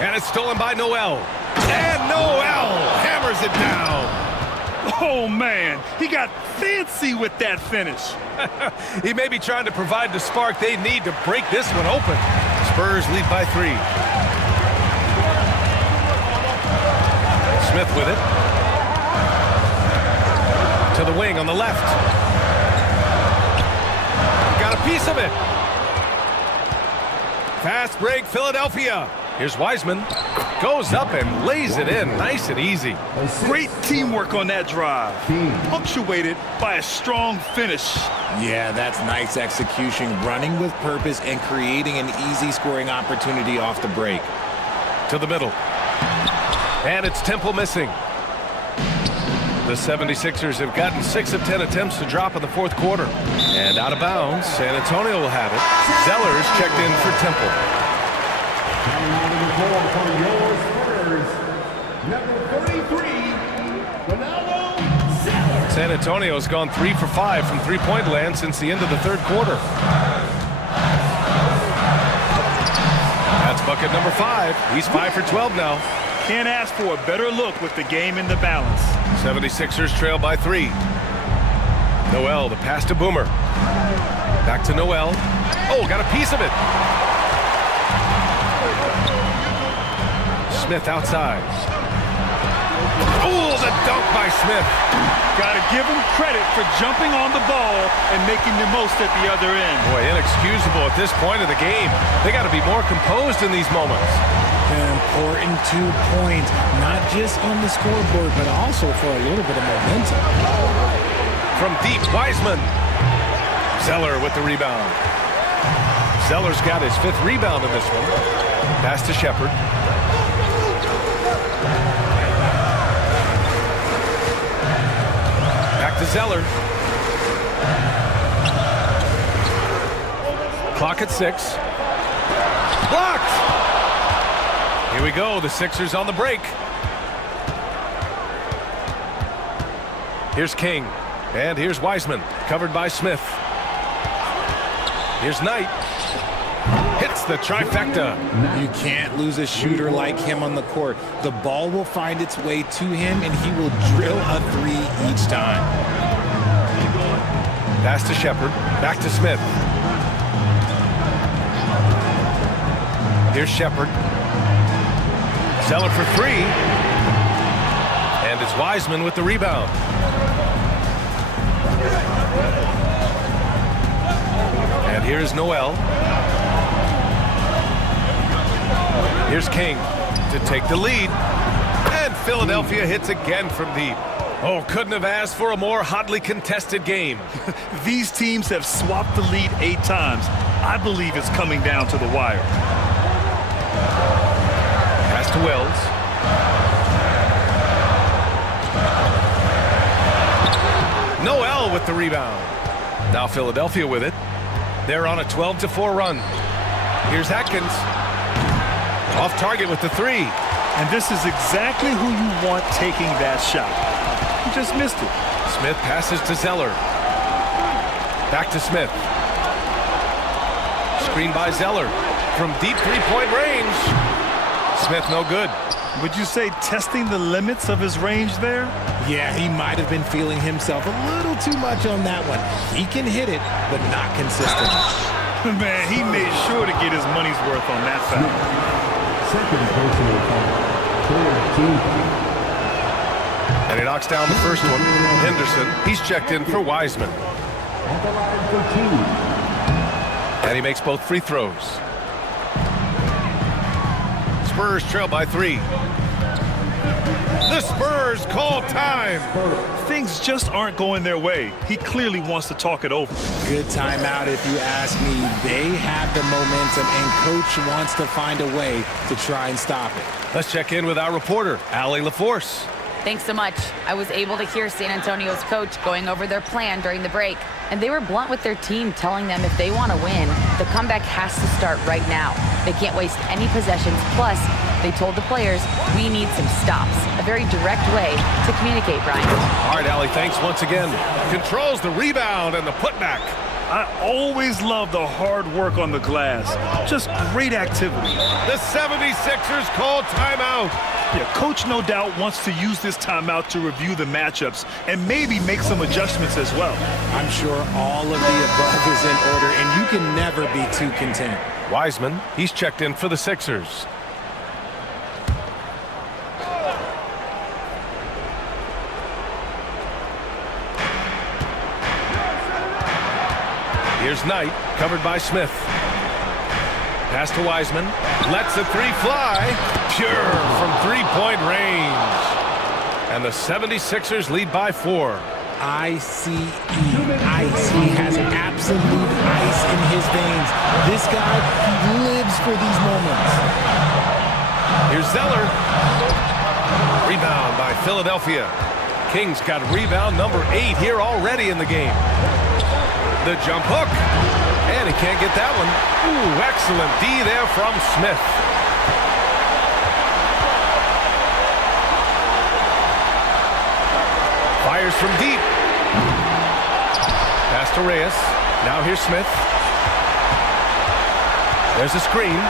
And it's stolen by Noel. And Noel hammers it down. Oh, man, he got fancy with that finish. He may be trying to provide the spark they need to break this one open. Spurs lead by 3. Smith with it. To the wing on the left. Got a piece of it. Fast break, Philadelphia. Here's Wiseman. Goes up and lays it in nice and easy. Great teamwork on that drive. Punctuated by a strong finish. Yeah, that's nice execution, running with purpose and creating an easy scoring opportunity off the break. To the middle. And it's Temple missing. The 76ers have gotten 6 of 10 attempts to drop in the fourth quarter. And out of bounds, San Antonio will have it. Zeller's checked in for Temple. For your Spurs, number 33, Ronaldo Zeller. San Antonio's gone 3 for 5 from three-point land since the end of the third quarter. That's bucket number 5. He's 5 for 12 now. Can't ask for a better look with the game in the balance. 76ers trail by 3. Noel, the pass to Boomer. Back to Noel. Oh, got a piece of it. Smith outside. Oh, the dunk by Smith. Got to give him credit for jumping on the ball and making the most at the other end. Boy, inexcusable at this point of the game. They got to be more composed in these moments. An important 2 points, not just on the scoreboard, but also for a little bit of momentum. From deep, Wiseman. Zeller with the rebound. Zeller's got his 5th rebound in this one. Pass to Shepard. Back to Zeller. Clock at 6. Blocked! Here we go, the Sixers on the break. Here's King, and here's Wiseman, covered by Smith. Here's Knight. Hits the trifecta. You can't lose a shooter like him on the court. The ball will find its way to him, and he will drill a 3 each time. Pass to Shepard, back to Smith. Here's Shepard. Zeller for 3. And it's Wiseman with the rebound. And here's Noel. Here's King to take the lead. And Philadelphia hits again from deep. Oh, couldn't have asked for a more hotly contested game. These teams have swapped the lead 8 times. I believe it's coming down to the wire. Pass to Wells. Noel with the rebound. Now Philadelphia with it. They're on a 12-4 run. Here's Atkins. Off target with the 3. And this is exactly who you want taking that shot. He just missed it. Smith passes to Zeller. Back to Smith. Screen by Zeller. From deep three-point range. Smith no good. Would you say testing the limits of his range there? Yeah, he might have been feeling himself a little too much on that one. He can hit it, but not consistently. Man, he made sure to get his money's worth on that foul. Second personal foul. 14. And he knocks down the first one. Henderson, he's checked in for Wiseman. At the line for 2. And he makes both free throws. Spurs trail by 3. The Spurs call time. Things just aren't going their way. He clearly wants to talk it over. Good timeout if you ask me. They have the momentum, and Coach wants to find a way to try and stop it. Let's check in with our reporter, Allie LaForce. Thanks so much. I was able to hear San Antonio's coach going over their plan during the break, and they were blunt with their team, telling them if they want to win, the comeback has to start right now. They can't waste any possessions. Plus, they told the players, we need some stops. A very direct way to communicate, Brian. All right, Allie, thanks once again. Controls the rebound and the putback. I always love the hard work on the glass. Just great activity. The 76ers call timeout. Yeah, coach no doubt wants to use this timeout to review the matchups and maybe make some adjustments as well. I'm sure all of the above is in order, and you can never be too content. Wiseman, he's checked in for the Sixers. Here's Knight, covered by Smith. Pass to Wiseman. Lets the three fly. Pure from three-point range. And the 76ers lead by 4. ICE. Ice. He has absolute ice in his veins. This guy lives for these moments. Here's Zeller. Rebound by Philadelphia. Kings got rebound number 8 here already in the game. The jump hook. And he can't get that one. Ooh, excellent D there from Smith. Fires from deep. Pass to Reyes. Now here's Smith. There's a screen.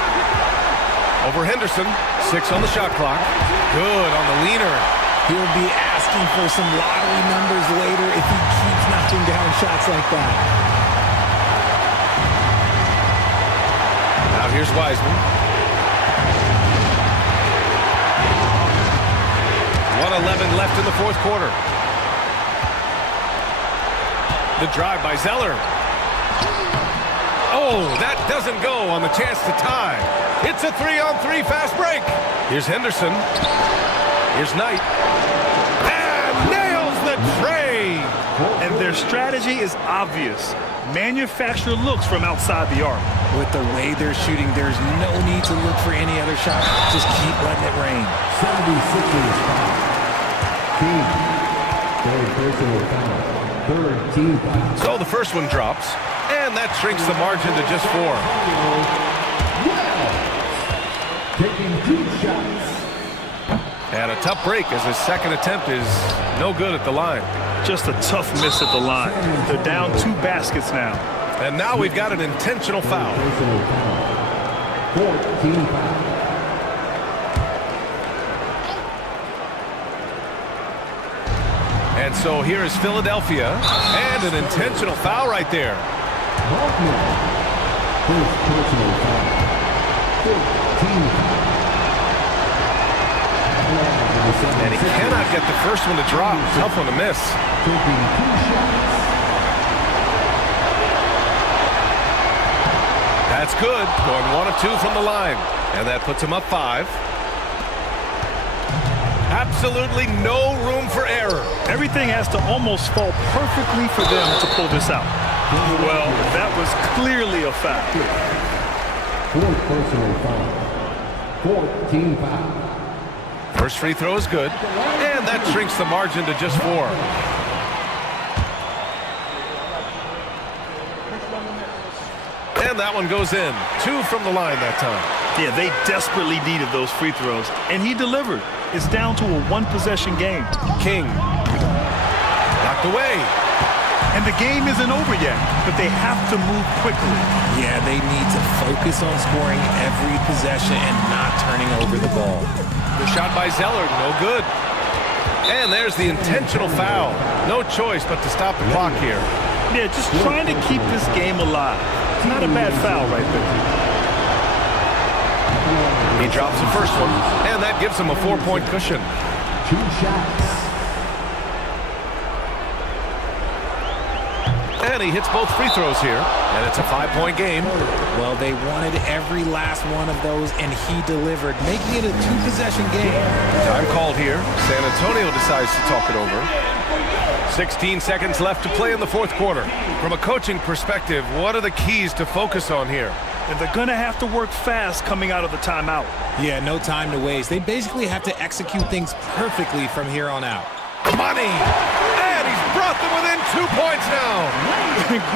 Over Henderson. 6 on the shot clock. Good on the leaner. He'll be asking for some lottery numbers later if he keeps knocking down shots like that. Now here's Wiseman. 1:11 left in the fourth quarter. The drive by Zeller. Oh, that doesn't go on the chance to tie. It's a 3-on-3 fast break. Here's Henderson. Here's Knight. And nails the tray. And their strategy is obvious. Manufacture looks from outside the arc. With the way they're shooting, there's no need to look for any other shot. Just keep letting it rain. 76ers foul. Team. Third personal foul. Third team foul. So the first one drops, and that shrinks the margin to just 4. Taking 2 shots. And a tough break as his second attempt is no good at the line. Just a tough miss at the line. They're down 2 baskets now. And now we've got an intentional foul. Personal foul. 4th team foul. And so here is Philadelphia, and an intentional foul right there. Baltimore. First personal foul. 4th team foul. And he cannot get the first one to drop. Tough one to miss. Taking 2 shots. That's good. Going 1 of 2 from the line. And that puts him up 5. Absolutely no room for error. Everything has to almost fall perfectly for them to pull this out. Well, that was clearly a foul. 4th personal foul. 4th team foul. First free throw is good. And that shrinks the margin to just 4. And that one goes in. 2 from the line that time. Yeah, they desperately needed those free throws, and he delivered. It's down to a 1-possession game. King. Knocked away. And the game isn't over yet, but they have to move quickly. Yeah, they need to focus on scoring every possession and not turning over the ball. The shot by Zeller, no good. And there's the intentional foul. No choice but to stop the clock here. Yeah, just trying to keep this game alive. Not a bad foul right there. He drops the first one, and that gives him a 4-point cushion. 2 shots. And he hits both free throws here, and it's a 5-point game. Well, they wanted every last one of those, and he delivered, making it a 2-possession game. Time called here. San Antonio decides to talk it over. 16 seconds left to play in the fourth quarter. From a coaching perspective, what are the keys to focus on here? And they're going to have to work fast coming out of the timeout. Yeah, no time to waste. They basically have to execute things perfectly from here on out. Money! And he's brought them within 2 points now.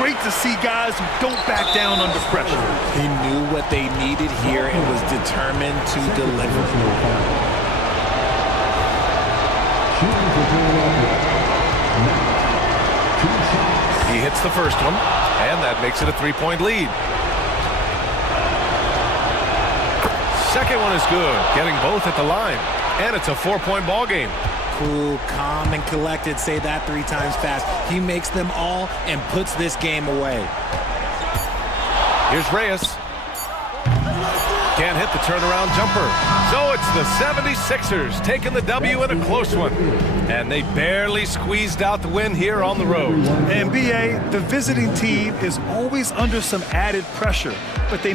Great to see guys who don't back down under pressure. He knew what they needed here and was determined to deliver. Shooting for Philadelphia. Now, 2 shots. He hits the first one, and that makes it a 3-point lead. Second one is good, getting both at the line. And it's a 4-point ball game. Cool, calm, and collected. Say that 3 times fast. He makes them all and puts this game away. Here's Reyes. Can't hit the turnaround jumper. So it's the 76ers taking the W in a close one. And they barely squeezed out the win here on the road. And BA, the visiting team is always under some added pressure, but they